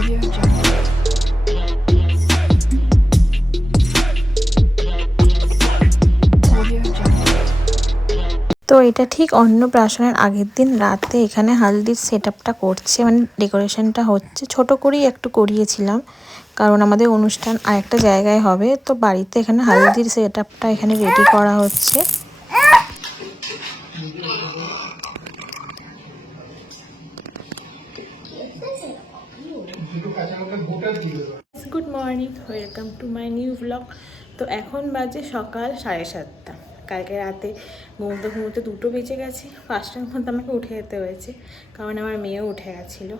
তো এটা ঠিক অন্নপ্রাশনের আগের দিন রাতে এখানে হালদির সেট আপটা করছে, মানে ডেকোরেশনটা হচ্ছে। ছোট করেই একটু করিয়েছিলাম, কারণ আমাদের অনুষ্ঠান আরেকটা জায়গায় হবে। তো বাড়িতে এখানে হালদির সেট আপটা এখানে রেডি করা হচ্ছে। Good morning, welcome to my new blog. তো এখন বাজে সকাল 7:30। কালকে রাতে ঘুমোতে ঘুমোতে 2টো বেজে গেছে। 5টার মধ্যে আমাকে উঠে যেতে হয়েছে, কারণ আমার মেয়েও উঠে গেছিলো।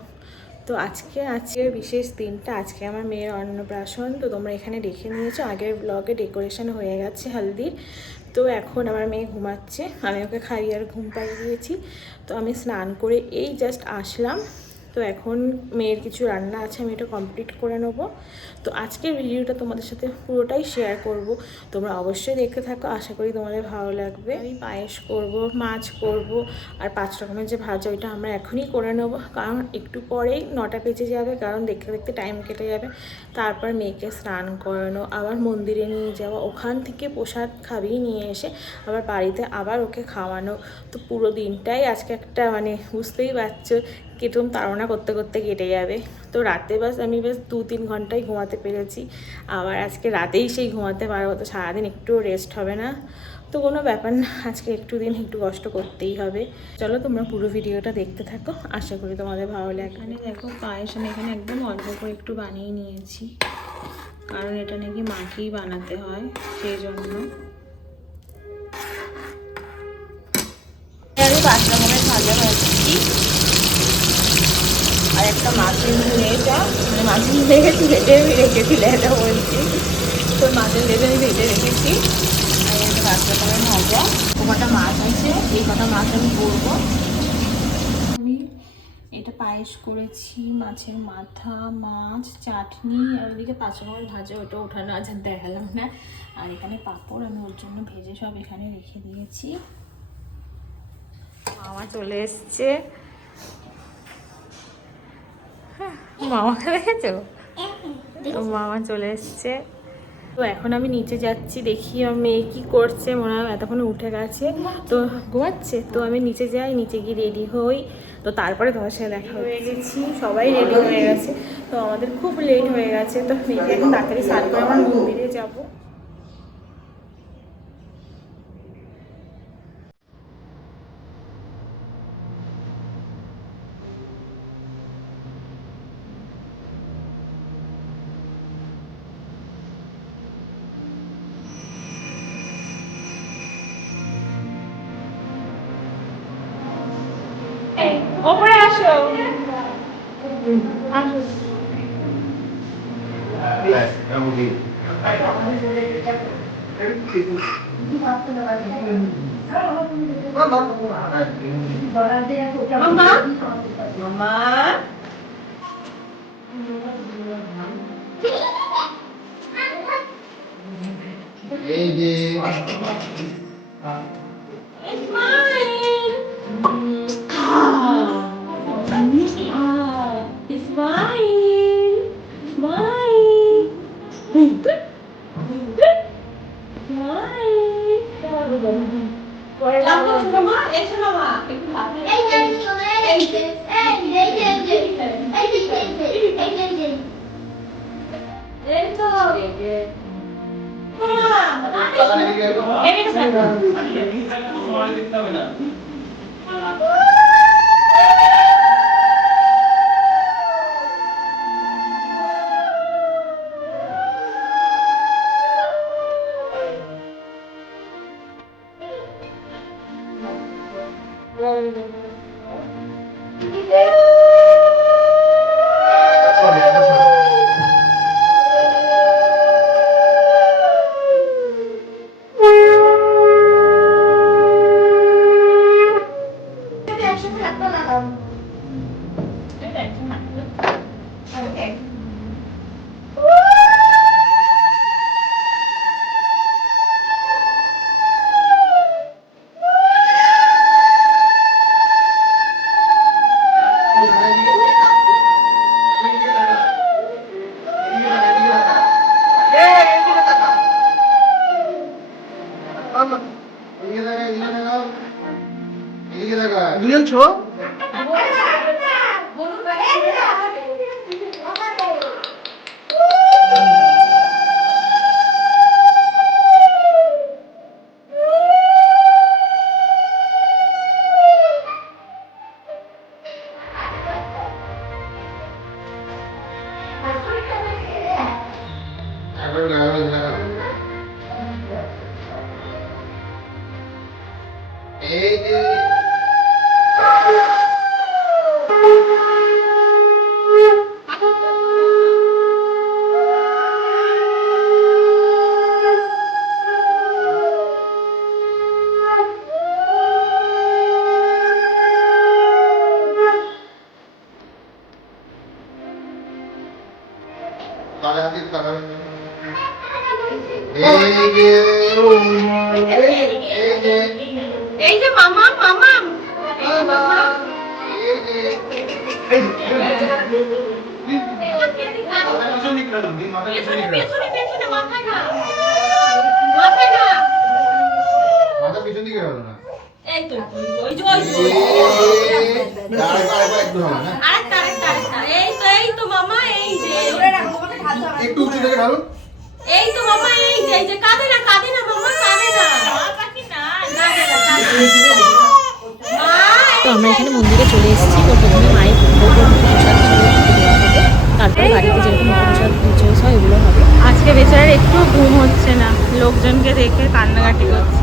তো আজকে বিশেষ দিনটা, আজকে আমার মেয়ের অন্নপ্রাশন। তো তোমরা এখানে দেখে নিয়েছো, আগের ব্লগে ডেকোরেশন হয়ে গেছে হালদির। তো এখন আমার মেয়ে ঘুমাচ্ছে, আমি ওকে খাইয়ে আর ঘুম পাড়িয়ে দিয়েছি। তো আমি স্নান করে এই জাস্ট আসলাম। তো এখন মেয়ের কিছু রান্না আছে, আমি এটা কমপ্লিট করে নেবো। তো আজকের ভিডিওটা তোমাদের সাথে পুরোটাই শেয়ার করব, তোমরা অবশ্যই দেখতে থাকো, আশা করি তোমাদের ভালো লাগবে। আমি পায়েস করব, মাছ করব, আর 5 রকমের যে ভাজা ওইটা আমরা এখনই করে নেবো, কারণ একটু পরেই 9টা বেজে যাবে, কারণ দেখতে দেখতে টাইম কেটে যাবে। তারপর মেয়েকে স্নান করানো, আবার মন্দিরে নিয়ে যাওয়া, ওখান থেকে প্রসাদ খাবিয়ে নিয়ে এসে আবার বাড়িতে আবার ওকে খাওয়ানো। তো পুরো দিনটাই আজকে একটা, মানে বুঝতেই পারছো কিরকম তাড়না করতে করতে কেটে যাবে। তো রাতে আমি 2-3 ঘন্টাই ঘুমাতে পেরেছি, আবার আজকে রাতেই সেই ঘুমাতে পারবো। তো সারাদিন একটু রেস্ট হবে না, তো কোনো ব্যাপার না, আজকে একটু কষ্ট করতেই হবে। চলো তোমরা পুরো ভিডিওটা দেখতে থাকো, আশা করি তোমাদের ভালো লাগে। এখানে দেখো পায়েস আমি এখানে একদম অল্প করে একটু বানিয়ে নিয়েছি, কারণ এটা নাকি মাকেই বানাতে হয়, সেই জন্য। আমি 5 রকমের ভাজা ভাজছি, আর একটা মাছের ঝুড়িটা, মানে মাছের ঝুড়ি ভেজে আমি রেখেছিল, এটা বলছি। তো মাছের লেজে আমি ভেজে রেখেছি, আর একটা 5 রকমের ভাজা। ও কটা মাছ আছে, এই কটা মাছ আমি করবো। আমি এটা পায়েস করেছি, মাছের মাথা, মাছ, চাটনি, আর ওদিকে 5 রকমের ভাজা, ওটা ওঠানো আছে, দেখালাম না। আর এখানে পাঁপড় আমি ওর জন্য ভেজে সব এখানে রেখে দিয়েছি। মামা চলে এসছে, মামাকে দেখেছো, মামা চলে এসছে। তো এখন আমি নিচে যাচ্ছি, দেখি আমার মেয়ে কী করছে, মনে হয় এতক্ষণে উঠে গেছে, তো ঘুমাচ্ছে। তো আমি নিচে যাই, নিচে গিয়ে রেডি হই, তো তারপরে তোমার সাথে দেখা হয়ে গেছি, সবাই রেডি হয়ে গেছে। তো আমাদের খুব লেট হয়ে গেছে, তো মেয়েকে এখন তাড়াতাড়ি স্নান করে আমার মন্দিরে যাবো। ওপরে আসো, আসো। মামা, এই যে বলছো? এই যে মামা মামা এই তো মামা এই যে একটু উঁচু থেকে ঢালুন। এই তো মামা এই যে কাঁদে না মামা কাঁদে না তো আমরা এখানে মন্দিরে চলে এসেছি। তো প্রথমে মায়ের ভোগের প্রসাদ দেওয়া হবে, তারপরে বাড়িতে যেরকম প্রসাদ রিচুয়ালস হয় এগুলো হবে। আজকে বেচারার একটু ঘুম হচ্ছে না, লোকজনকে দেখে কান্নাকাটি করছে।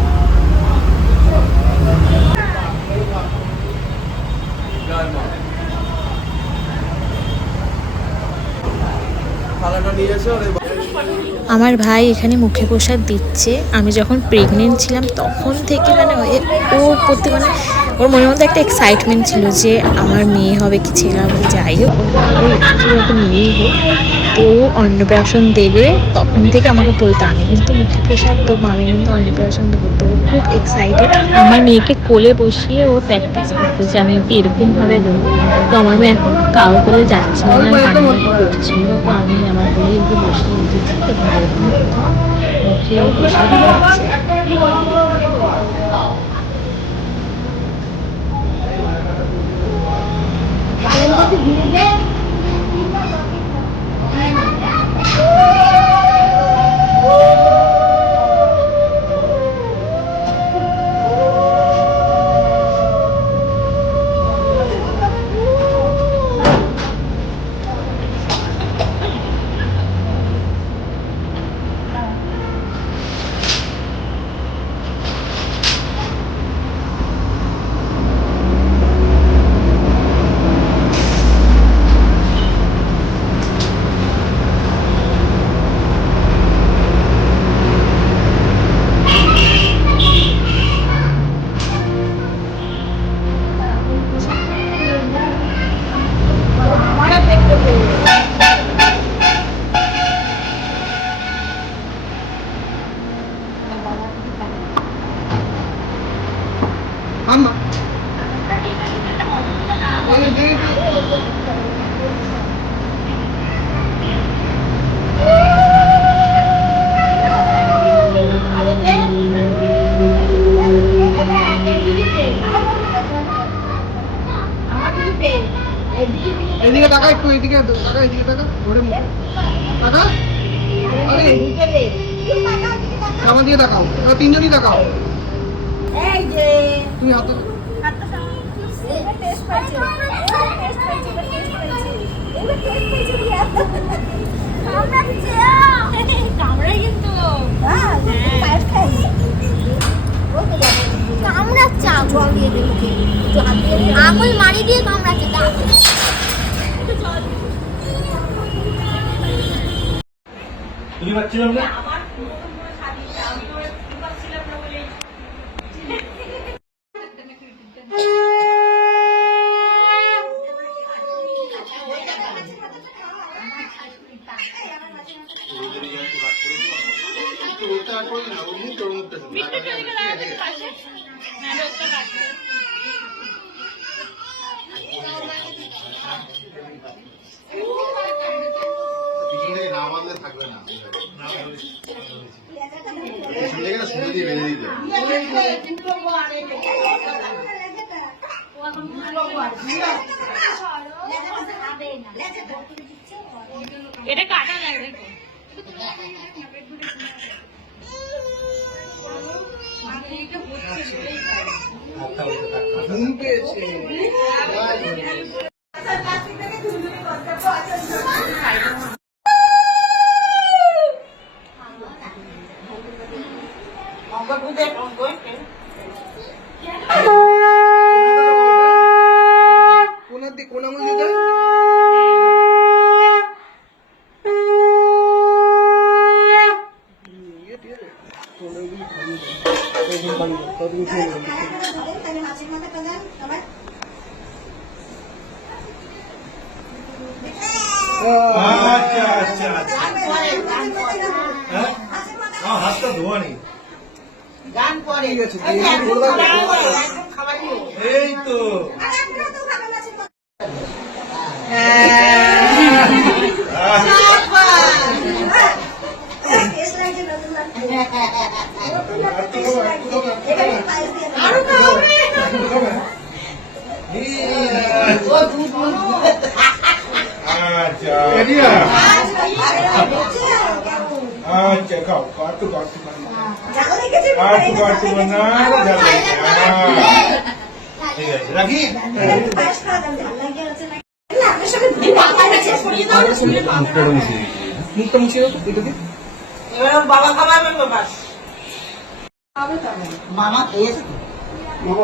আমার ভাই এখানে মুখে প্রসাদ দিচ্ছে। আমি যখন প্রেগনেন্ট ছিলাম তখন থেকে মানে ওর প্রতি মানে ওর মনের মধ্যে একটা এক্সাইটমেন্ট ছিল যে আমার মেয়ে হবে কি ছেলে হবে, যাই হোক মেয়েই হোক। তো অন্নপ্রাশন দেবে তখন থেকে আমাকে বলতো আমি কিন্তু মুখে প্রসাদ দেবো, আমি কিন্তু অন্নপ্রাশন দেবো। তো খুব এক্সাইটেড, আমার মেয়েকে কোলে বসিয়ে ও প্র্যাকটিস করতেছে আমি ওকে এরকমভাবে দেবো। তো আমার মেয়ে এখন কাউ কোলে যাচ্ছে না, কান্নাকাটি করছিল। তো আমি আমার কোলে একটু বসিয়ে দিতেছি এবং এরকম মুখে প্রসাদ দিচ্ছে। এদিকে টাকা একটু, এদিকে টাকা, এদিকে টাকা ধরে মুখ টাকা। আরে আমার দিকে তাকাও, তিনজনই তাকাও। এই যে তুমি হাত আঙুল মারি দিয়ে কামড়াচ্ছে। এটা কাটা যায় দেখো। ঘুম পেয়েছে। কোনার দিকে কোন আঙুল দিয়ে দাও। আচ্ছা আচ্ছা আচ্ছা হ্যাঁ হাতটা ধোয়া নেই ঠিক আছে, দিয়ে ধরে দাও। এই তো আচ্ছা আচ্ছা খাও কাটু কাটু কাটু কাটু না ঠিক আছে রাখি মুখটা মুছিয়ে দাও তো, এটা দিয়ে। মামা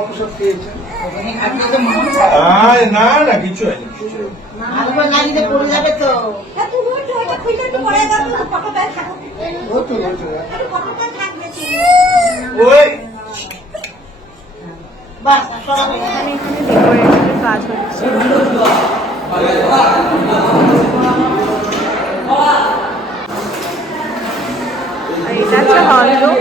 প্রসাদ খেয়েছে। আয় না না কিছু হয়নি কিছু হয়নি। ও তো রয়েছে। ওই এখানে ডেকোরেশনের কাজ হচ্ছে। আর এটা হচ্ছে হল রুম।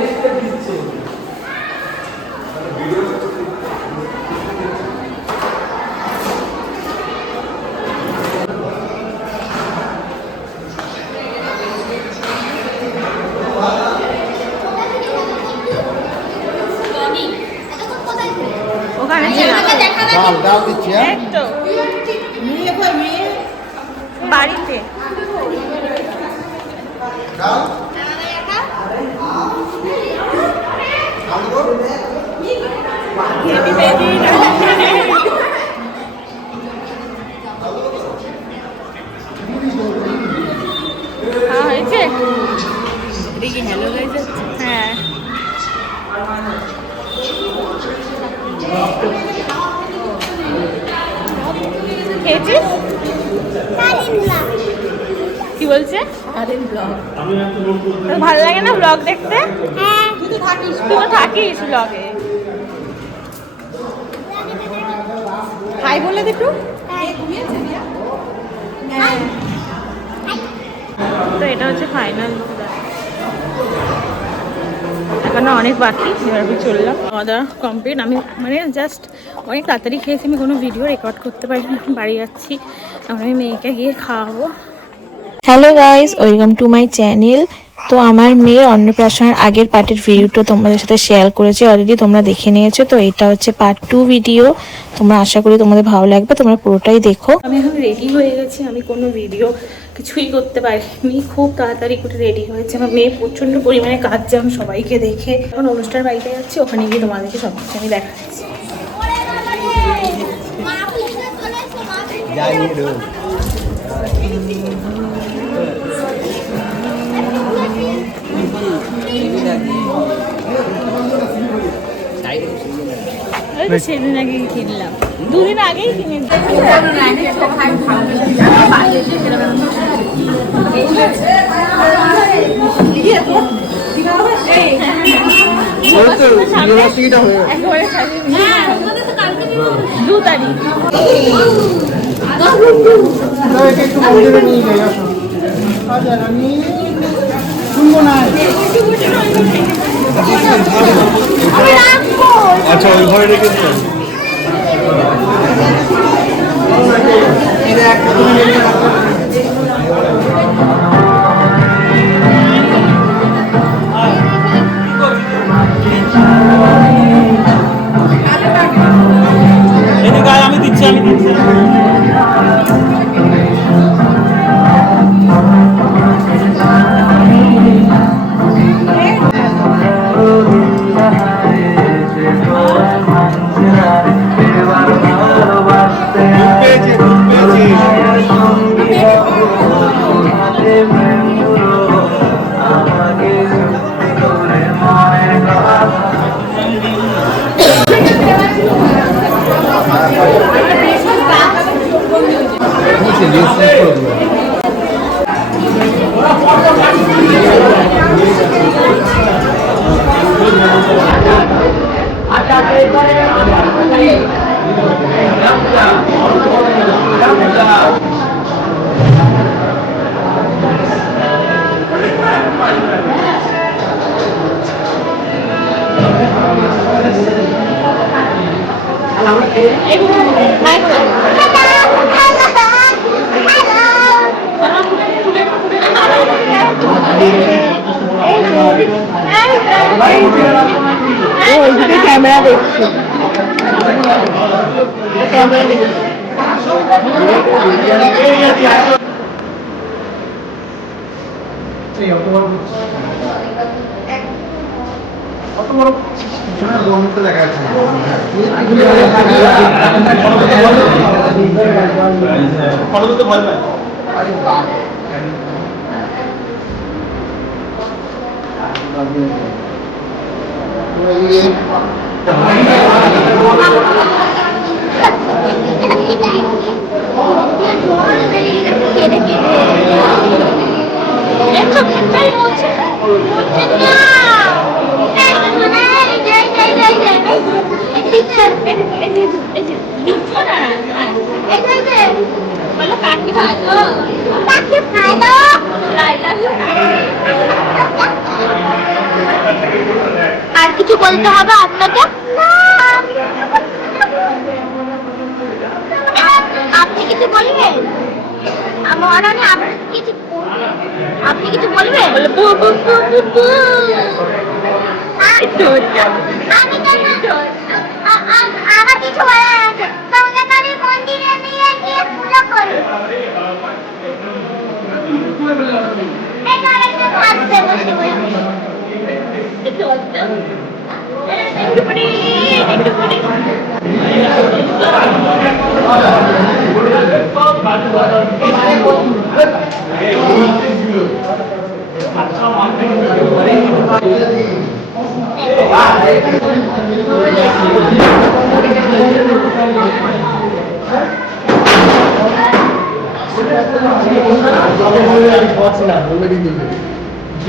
ওখানে ডাল দিচ্ছি, হ্যাঁ? একদম বাড়িতে হয়েছে হ্যাঁ খেয়েছিস? কি বলছে? তোর ভালো লাগে না ব্লগ দেখতে? তুই তো থাকিস ব্লগে। হাই বলে দে একটু। তো এটা হচ্ছে ফাইনাল, এখনো অনেক বাকি। এবার আমি চললাম, খাওয়া দাওয়া কমপ্লিট। আমি মানে জাস্ট অনেক তাড়াতাড়ি খেয়েছি, আমি কোনো ভিডিও রেকর্ড করতে পারিনি। এখন বাড়ি যাচ্ছি, এখন আমি মেয়েকে গিয়ে খাওয়াবো। Hello guys, welcome to my channel. তো আমার মেয়ের অন্নপ্রাশনের আগের পার্টের ভিডিওটা তোমাদের সাথে শেয়ার করেছি, অলরেডি তোমরা দেখে নিয়েছো। তো এটা হচ্ছে পার্ট 2 ভিডিও, তোমরা আশা করি তোমাদের ভালো লাগবে, তোমরা পুরোটাই দেখো। আমি এখন রেডি হয়ে গেছি, আমি কোনো ভিডিও কিছুই করতে পারিনি, খুব তাড়াতাড়ি করে রেডি হয়েছে। আমার মেয়ে প্রচণ্ড পরিমাণে কাঁদছে আমি সবাইকে দেখে। এখন অনুষ্ঠান বাড়িতে যাচ্ছি, ওখানে গিয়ে তোমাদেরকে সব কিছু আমি দেখাচ্ছি। সেদিন আগে কিনলাম, দুদিন আগেই কিনে আচ্ছা ওই ঘরে রেখে দিলাম। এদিকে ক্যামেরা দেখছি ফটো তুলতে ভয় পায়। আর কিছু বলতে হবে আপনাকে? আপনি কিছু বলবেন? আমার আপনি কিছু বলবেন? আমি তো আমার কিছু বলার আছে। তোমাকে কালী মন্দিরে নিয়ে গিয়ে পূজা করো। এখানে আসতে বসে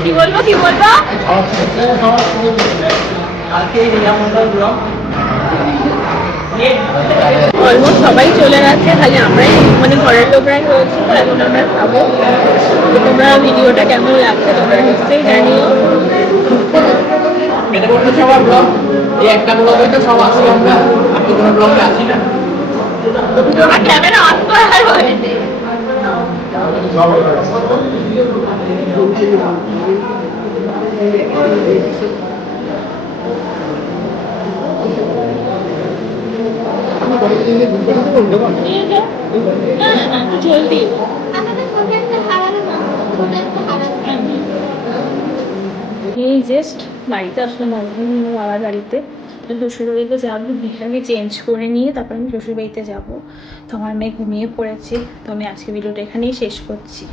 কি বলবো অলমোস্ট সবাই চলে গেছে, খালি আমরাই মানে ঘরের লোকরাই রয়েছি। তো এখন আমরা খাবো। তো তোমরা ভিডিওটা কেমন লাগছে তোমরা নিশ্চয়ই জানিও। ক্যামেরা অন করা হয়েছে। জলদি এই জাস্ট বাড়িতে আসলাম, মামার বাড়িতে। তো শ্বশুরবাড়িতে যাবো, আমি চেঞ্জ করে নিয়ে তারপর আমি শ্বশুরবাড়িতে যাবো। তো আমার মেয়ে ঘুমিয়ে পড়েছে। তো আমি আজকে ভিডিওটা এখানেই শেষ করছি।